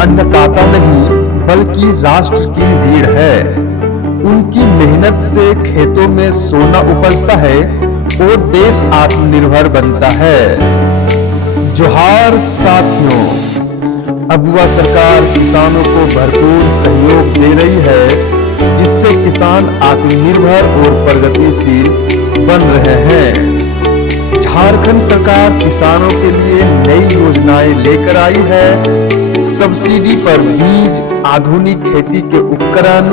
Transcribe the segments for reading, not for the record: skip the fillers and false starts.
अन्नदाता नहीं बल्कि राष्ट्र की रीढ़ है। उनकी मेहनत से खेतों में सोना उपजता है और देश आत्मनिर्भर बनता है। जोहार साथियों, अबुआ सरकार किसानों को भरपूर सहयोग दे रही है, जिससे किसान आत्मनिर्भर और प्रगतिशील बन रहे हैं। झारखंड सरकार किसानों के लिए नई योजनाएं लेकर आई है। सब्सिडी पर बीज, आधुनिक खेती के उपकरण,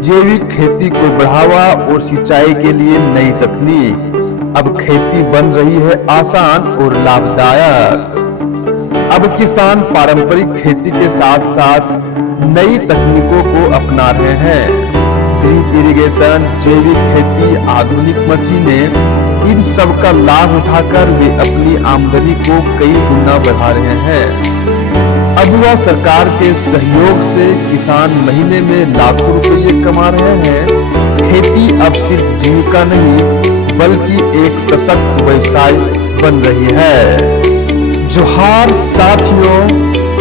जैविक खेती को बढ़ावा और सिंचाई के लिए नई तकनीक। अब खेती बन रही है आसान और लाभदायक। अब किसान पारंपरिक खेती के साथ साथ नई तकनीकों को अपना रहे हैं। ड्रिप इरिगेशन, जैविक खेती, आधुनिक मशीनें, इन सब का लाभ उठाकर वे अपनी आमदनी को कई गुना बढ़ा रहे हैं। अबुआ सरकार के सहयोग से किसान महीने में लाखों रुपये कमा रहे हैं। खेती अब सिर्फ जीविका नहीं बल्कि एक सशक्त व्यवसाय बन रही है। जोहार साथियों,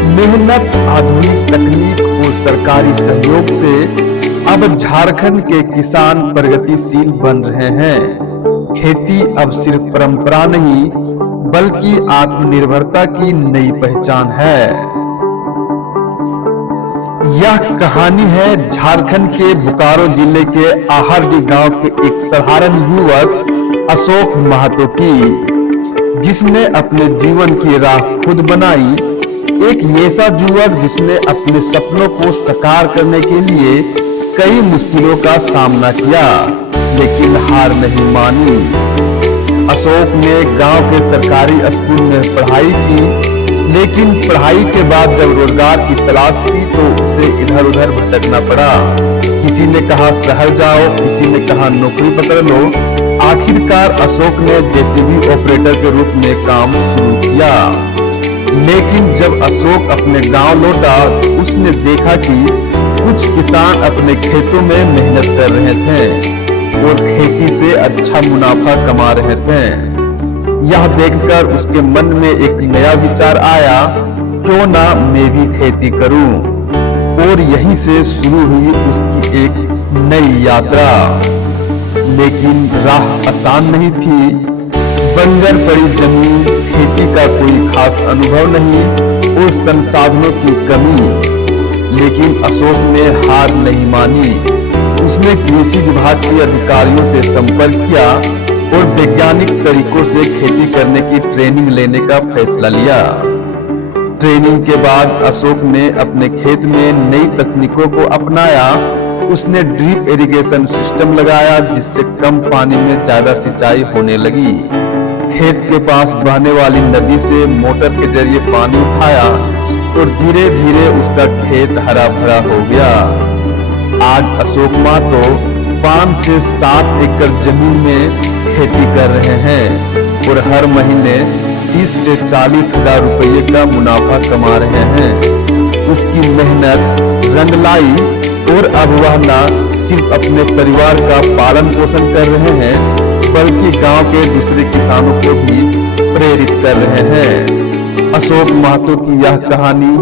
मेहनत, आधुनिक तकनीक और सरकारी सहयोग से अब झारखंड के किसान प्रगतिशील बन रहे हैं। खेती अब सिर्फ परंपरा नहीं बल्कि आत्मनिर्भरता की नई पहचान है। यह कहानी है झारखंड के बोकारो जिले के आहारडी गांव के एक साधारण युवक अशोक महतो की, जिसने अपने जीवन की राह खुद बनाई। एक ऐसा युवक जिसने अपने सपनों को साकार करने के लिए कई मुश्किलों का सामना किया, लेकिन हार नहीं मानी। अशोक ने गांव के सरकारी स्कूल में पढ़ाई की, लेकिन पढ़ाई के बाद जब रोजगार की तलाश की तो उसे इधर उधर भटकना पड़ा। किसी ने कहा शहर जाओ, किसी ने कहा नौकरी पकड़ लो। आखिरकार अशोक ने जेसीबी ऑपरेटर के रूप में काम शुरू किया। लेकिन जब अशोक अपने गांव लौटा तो उसने देखा कि कुछ किसान अपने खेतों में मेहनत कर रहे थे और खेती से अच्छा मुनाफा कमा रहे थे। यह देखकर उसके मन में एक नया विचार आया, क्यों ना मैं भी खेती करूं। और यहीं से शुरू हुई उसकी एक नई यात्रा। लेकिन राह आसान नहीं थी। बंजर पड़ी जमीन, खेती का कोई खास अनुभव नहीं और संसाधनों की कमी। लेकिन अशोक ने हार नहीं मानी। उसने कृषि विभाग के अधिकारियों से संपर्क किया और वैज्ञानिक तरीकों से खेती करने की ट्रेनिंग लेने का फैसला लिया। ट्रेनिंग के बाद अशोक ने अपने खेत में नई तकनीकों को अपनाया। उसने ड्रिप इरिगेशन सिस्टम लगाया, जिससे कम पानी में ज्यादा सिंचाई होने लगी। खेत के पास बहने वाली नदी से मोटर के जरिए पानी उठाया और धीरे धीरे उसका खेत हरा भरा हो गया। आज अशोक महतो 5 से 7 एकड़ जमीन में खेती कर रहे हैं और हर महीने 30 से 40 हजार रुपये का मुनाफा कमा रहे हैं। उसकी मेहनत रंग लाई और अब वह न सिर्फ अपने परिवार का पालन पोषण कर रहे हैं बल्कि गांव के दूसरे किसानों को भी प्रेरित कर रहे हैं। अशोक महतो की यह कहानी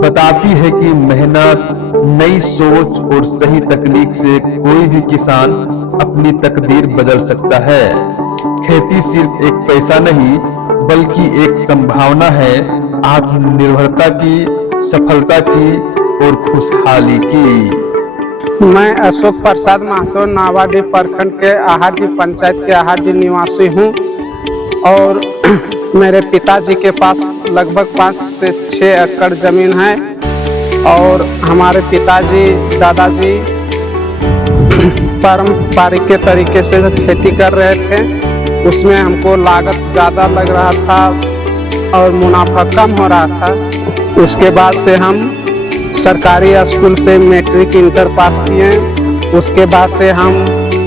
बताती है कि मेहनत, नई सोच और सही तकनीक से कोई भी किसान अपनी तकदीर बदल सकता है। खेती सिर्फ एक पैसा नहीं बल्कि एक संभावना है, आत्मनिर्भरता की, सफलता की और खुशहाली की। मैं अशोक प्रसाद महतो नावाडीह प्रखंड के आहारडी पंचायत के आहारडी निवासी हूँ और मेरे पिताजी के पास लगभग 5 से 6 एकड़ जमीन है और हमारे पिताजी, दादाजी पारंपरिक के तरीके से खेती कर रहे थे। उसमें हमको लागत ज़्यादा लग रहा था और मुनाफा कम हो रहा था। उसके बाद से हम सरकारी स्कूल से मैट्रिक इंटर पास किए। उसके बाद से हम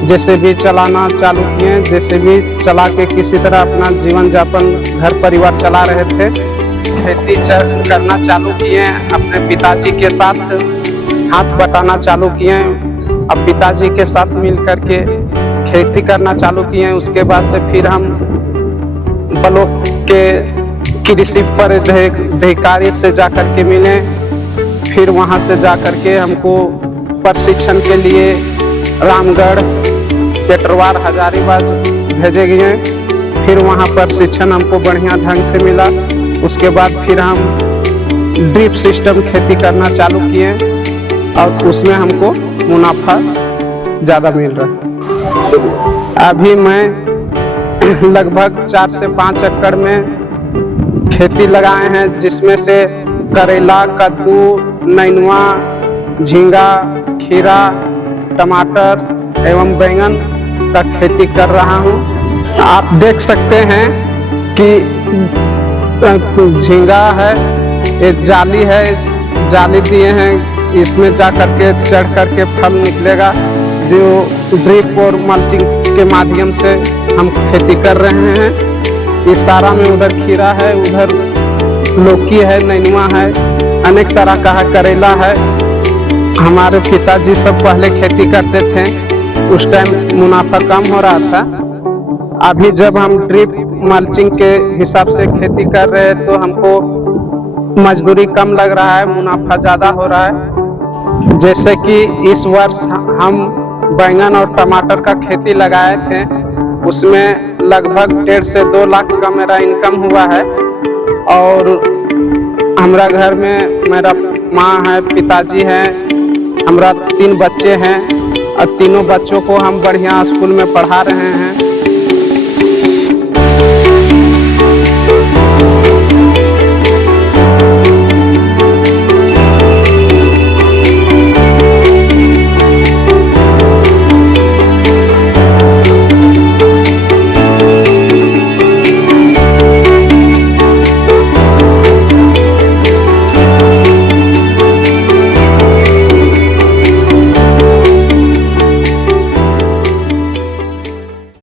जेसीबी चलाना चालू किए। जेसीबी चला के किसी तरह अपना जीवन यापन, घर परिवार चला रहे थे। खेती करना चालू किए। अपने पिताजी के साथ हाथ बटाना चालू किए। अब पिताजी के साथ मिल करके खेती करना चालू किए। उसके बाद से फिर हम ब्लॉक के कृषि पर अधिकारी से जाकर के मिले फिर वहाँ से जा कर के हमको प्रशिक्षण के लिए रामगढ़, पेटरवार, हजारीबाग भेजे गए। फिर वहाँ प्रशिक्षण हमको बढ़िया ढंग से मिला। उसके बाद फिर हम ड्रिप सिस्टम खेती करना चालू किए और उसमें हमको मुनाफा ज़्यादा मिल रहा है। अभी मैं लगभग 4 से 5 एकड़ में खेती लगाए हैं, जिसमें से करेला, कद्दू, नेनुआ, झींगा, खीरा, टमाटर एवं बैंगन का खेती कर रहा हूँ। आप देख सकते हैं कि झींगा है, एक जाली है, जाली दिए हैं, इसमें जा करके चढ़ करके फल निकलेगा, जो ड्रिप और मल्चिंग के माध्यम से हम खेती कर रहे हैं। इस सारा में उधर खीरा है, उधर लौकी है, नेनुआ है, अनेक तरह का है, करेला है। हमारे पिताजी सब पहले खेती करते थे, उस टाइम मुनाफा कम हो रहा था। अभी जब हम ड्रिप मल्चिंग के हिसाब से खेती कर रहे हैं तो हमको मजदूरी कम लग रहा है, मुनाफा ज़्यादा हो रहा है। जैसे कि इस वर्ष हम बैंगन और टमाटर का खेती लगाए थे, उसमें लगभग 1.5 से 2 लाख का मेरा इनकम हुआ है। और हमारा घर में मेरा माँ है, पिताजी हैं, हमारा 3 बच्चे हैं और तीनों बच्चों को हम बढ़िया स्कूल में पढ़ा रहे हैं।